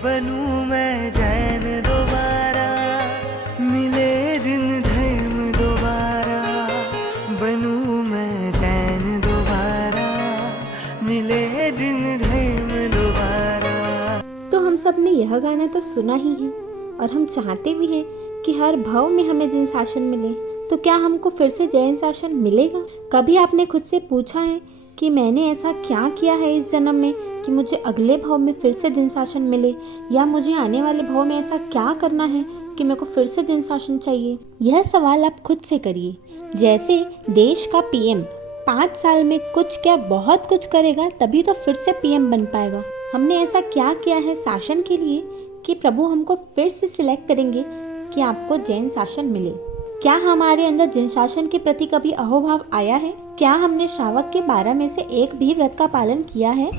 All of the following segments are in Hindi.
बनूं मैं जैन दोबारा, मिले जिन धर्म दोबारा, बनूं मैं जैन दोबारा, मिले जिन धर्म दोबारा। तो हम सब ने यह गाना तो सुना ही है और हम चाहते भी हैं कि हर भाव में हमें जैन शासन मिले। तो क्या हमको फिर से जैन शासन मिलेगा? कभी आपने खुद से पूछा है कि मैंने ऐसा क्या किया है इस जन्म में कि मुझे अगले भाव में फिर से जैन शासन मिले, या मुझे आने वाले भाव में ऐसा क्या करना है कि मेरे को फिर से जैन शासन चाहिए? यह सवाल आप खुद से करिए। जैसे देश का पीएम 5 साल में कुछ क्या बहुत कुछ करेगा तभी तो फिर से पीएम बन पाएगा। हमने ऐसा क्या किया है शासन के लिए कि प्रभु हमको फिर से सिलेक्ट करेंगे कि आपको जैन शासन मिले? क्या हमारे अंदर जैन शासन के प्रति कभी अहोभाव आया है? क्या हमने श्रावक के 12 में से एक भी व्रत का पालन किया है?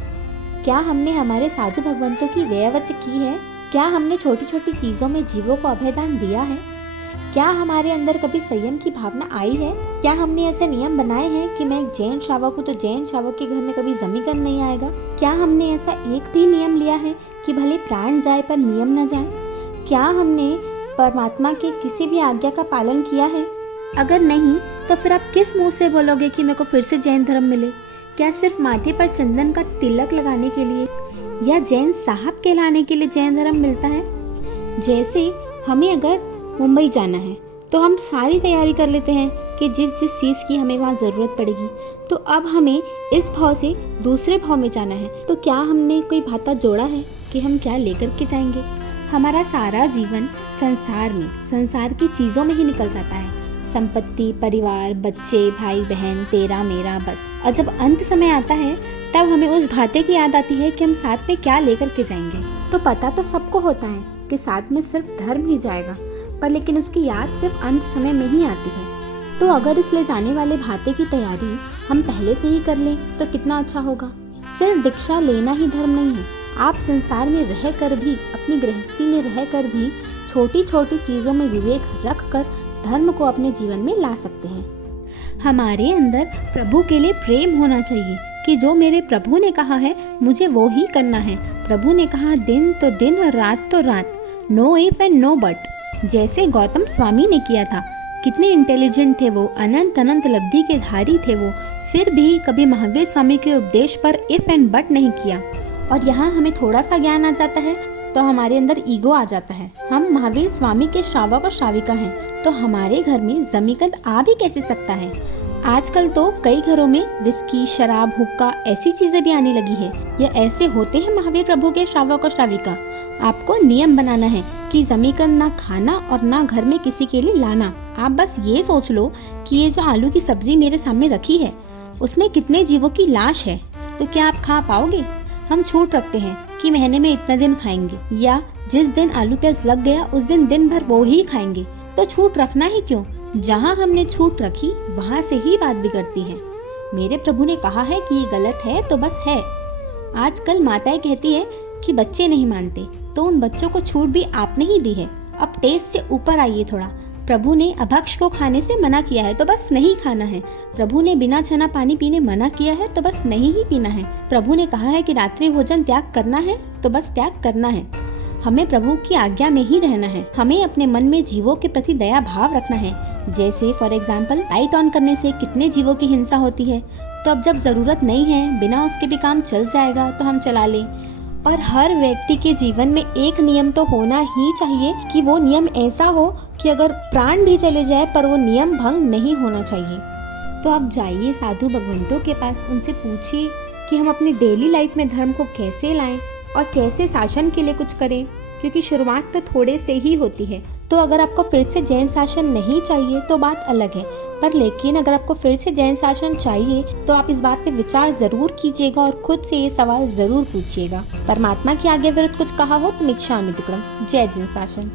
क्या हमने हमारे साधु भगवंतों की व्यवच की है? क्या हमने छोटी छोटी चीजों में जीवों को अभयदान दिया है? क्या हमारे अंदर कभी संयम की भावना आई है? क्या हमने ऐसे नियम बनाए हैं कि मैं एक जैन श्रावक हूँ तो जैन श्रावक के घर में कभी जमीकन नहीं आएगा? क्या हमने ऐसा एक भी नियम लिया है कि भले प्राण जाए पर नियम न जाए? क्या हमने परमात्मा के किसी भी आज्ञा का पालन किया है? अगर नहीं तो फिर आप किस मुंह से बोलोगे कि मेरे को फिर से जैन धर्म मिले? क्या सिर्फ माथे पर चंदन का तिलक लगाने के लिए या जैन साहब कहलाने के लिए जैन धर्म मिलता है? जैसे हमें अगर मुंबई जाना है तो हम सारी तैयारी कर लेते हैं कि जिस जिस चीज़ की हमें वहाँ ज़रूरत पड़ेगी, तो अब हमें इस भाव से दूसरे भाव में जाना है तो क्या हमने कोई भाता जोड़ा है कि हम क्या लेकर के जाएंगे? हमारा सारा जीवन संसार की चीज़ों में ही निकल जाता है। संपत्ति, परिवार, बच्चे, भाई बहन, तेरा मेरा, बस। और जब अंत समय आता है तब हमें उस भाते की याद आती है कि हम साथ में क्या लेकर के जाएंगे। तो पता तो सबको होता है कि साथ में सिर्फ धर्म ही जाएगा, पर लेकिन उसकी याद सिर्फ अंत समय में ही आती है। तो अगर इस ले जाने वाले भाते की तैयारी हम पहले से ही कर लें तो कितना अच्छा होगा। सिर्फ दीक्षा लेना ही धर्म नहीं है। आप संसार में रह कर भी, अपनी गृहस्थी में रह कर भी छोटी छोटी चीज़ों में विवेक रख कर धर्म को अपने जीवन में ला सकते हैं। हमारे अंदर प्रभु के लिए प्रेम होना चाहिए कि जो मेरे प्रभु ने कहा है मुझे वो ही करना है। प्रभु ने कहा दिन तो दिन और रात तो रात, no if and no but. जैसे गौतम स्वामी ने किया था, कितने इंटेलिजेंट थे वो, अनंत अनंत लब्धि के धारी थे वो, फिर भी कभी महावीर स्वामी के उपदेश पर इफ एंड बट नहीं किया। और यहाँ हमें थोड़ा सा ज्ञान आ जाता है तो हमारे अंदर ईगो आ जाता है। हम महावीर स्वामी के श्रावक और श्राविका हैं तो हमारे घर में जमीकंद आ भी कैसे सकता है? आजकल तो कई घरों में विस्की, शराब, हुक्का ऐसी चीजें भी आने लगी है। ये ऐसे होते हैं महावीर प्रभु के श्रावक और श्राविका। आपको नियम बनाना है कि जमीकंद ना खाना और ना घर में किसी के लिए लाना। आप बस ये सोच लो कि ये जो आलू की सब्जी मेरे सामने रखी है उसमें कितने जीवों की लाश है, तो क्या आप खा पाओगे? हम छूट रखते हैं कि महीने में इतना दिन खाएंगे, या जिस दिन आलू प्याज लग गया उस दिन भर वो ही खाएंगे। तो छूट रखना ही क्यों? जहाँ हमने छूट रखी वहाँ से ही बात बिगड़ती है। मेरे प्रभु ने कहा है कि ये गलत है तो बस है। आजकल माताएं कहती है कि बच्चे नहीं मानते, तो उन बच्चों को छूट भी आपने ही दी है। अब टेस्ट से ऊपर आइए थोड़ा। प्रभु ने अभक्ष को खाने से मना किया है तो बस नहीं खाना है। प्रभु ने बिना छना पानी पीने मना किया है तो बस नहीं ही पीना है। प्रभु ने कहा है कि रात्रि भोजन त्याग करना है तो बस त्याग करना है। हमें प्रभु की आज्ञा में ही रहना है। हमें अपने मन में जीवों के प्रति दया भाव रखना है। जैसे फॉर एग्जाम्पल लाइट ऑन करने से कितने जीवों की हिंसा होती है, तो अब जब जरूरत नहीं है, बिना उसके भी काम चल जाएगा तो हम चला लें। और हर व्यक्ति के जीवन में एक नियम तो होना ही चाहिए कि वो नियम ऐसा हो कि अगर प्राण भी चले जाए पर वो नियम भंग नहीं होना चाहिए। तो आप जाइए साधु भगवंतों के पास, उनसे पूछिए कि हम अपनी डेली लाइफ में धर्म को कैसे लाएं और कैसे शासन के लिए कुछ करें, क्योंकि शुरुआत तो थोड़े से ही होती है। तो अगर आपको फिर से जैन शासन नहीं चाहिए तो बात अलग है, पर लेकिन अगर आपको फिर से जैन शासन चाहिए तो आप इस बात पे विचार जरूर कीजिएगा और खुद से ये सवाल जरूर पूछिएगा। परमात्मा की आज्ञा विरुद्ध कुछ कहा हो तो मिच्छामि दुक्कडम। जय जैन शासन।